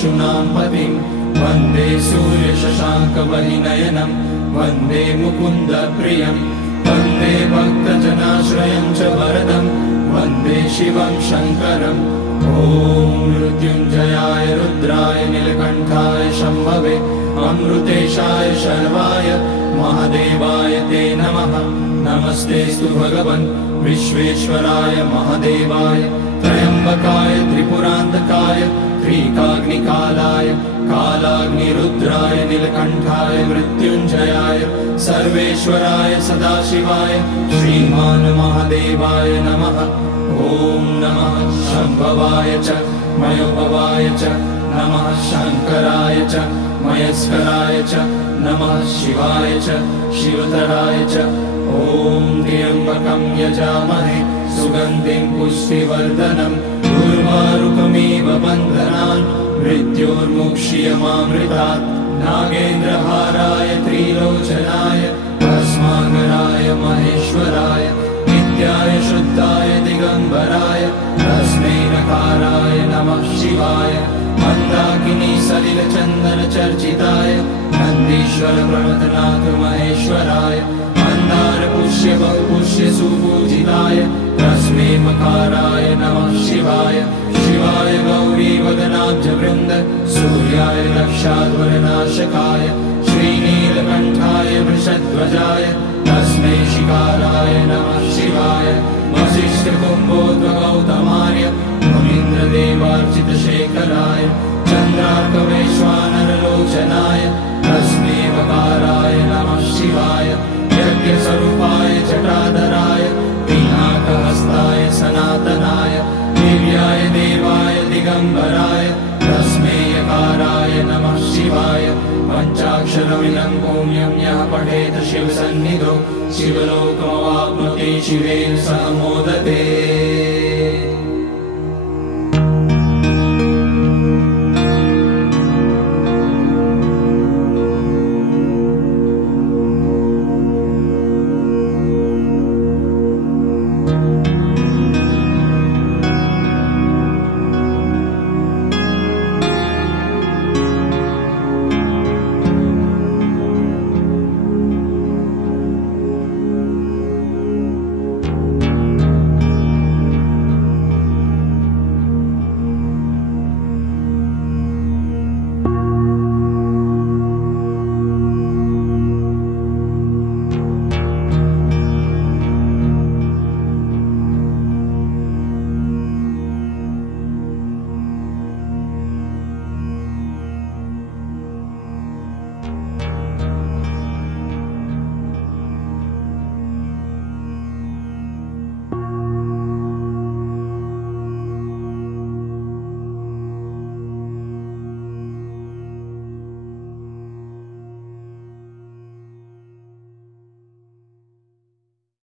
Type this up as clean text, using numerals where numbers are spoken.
पशूनां पतिं वन्दे सूर्यशशाङ्कवलिनयनं वन्दे मुकुन्दप्रियं वन्दे भक्तजनाश्रयं च वरदं वन्दे शिवं शङ्करम् ॐ मृत्युञ्जयाय रुद्राय नीलकण्ठाय शम्भवे अमृतेशाय शर्वाय महादेवाय ते नमः। नमस्तेस्तु भगवन् विश्वेश्वराय महादेवाय त्र्यम्बकाय त्रिपुरान्तकाय त्रिकाग्निकालाय कालाग्निरुद्राय नीलकण्ठाय मृत्युञ्जयाय सर्वेश्वराय सदाशिवाय श्रीमान् महादेवाय नमः। ॐ नमः शम्भवाय च मयोभवाय च नमः शङ्कराय च मयस्कराय च नमः शिवाय च शिवतराय च ॐ त्र्यम्बकं यजामहे सुगन्धिं पुष्टिवर्धनम् उर्वारुकमिव बन्धनान् मृत्योर्मुक्ष्यमामृतात् नागेन्द्रहाराय त्रिलोचनाय भस्माकराय महेश्वराय नित्याय शुद्धाय दिगम्बराय तस्मै नकाराय नमः शिवाय मन्दाकिनी सलिलचन्दनचर्चिताय नन्दीश्वर प्रमथनाथ महेश्वराय मन्दार पुष्य बहुपुष्य सुपूजिताय तस्मै मकाराय नमः शिवाय शिवाय गौरी वदनाब्जवृन्द सूर्याय रक्षाध्वरनाशकाय श्रीनीलकण्ठाय वृषध्वजाय तस्मै शिकाराय नमः शिवाय वसिष्ठकुम्भोद्भगौतमार्य मुनीन्द्रदेवार्चितशेखराय चन्द्रार्कवैश्वानरलोचनाय तस्मै वकाराय नमः शिवाय यज्ञस्वरूपाय जटाधराय पिनाकहस्ताय सनातनाय दिव्याय देवाय दिगम्बराय तस्मै यकाराय नमः शिवाय पञ्चाक्षरमिदं पुण्यं यः पठेत शिवसन्निधौ शिवलोकमवाप्नोति शिवेन सह मोदते।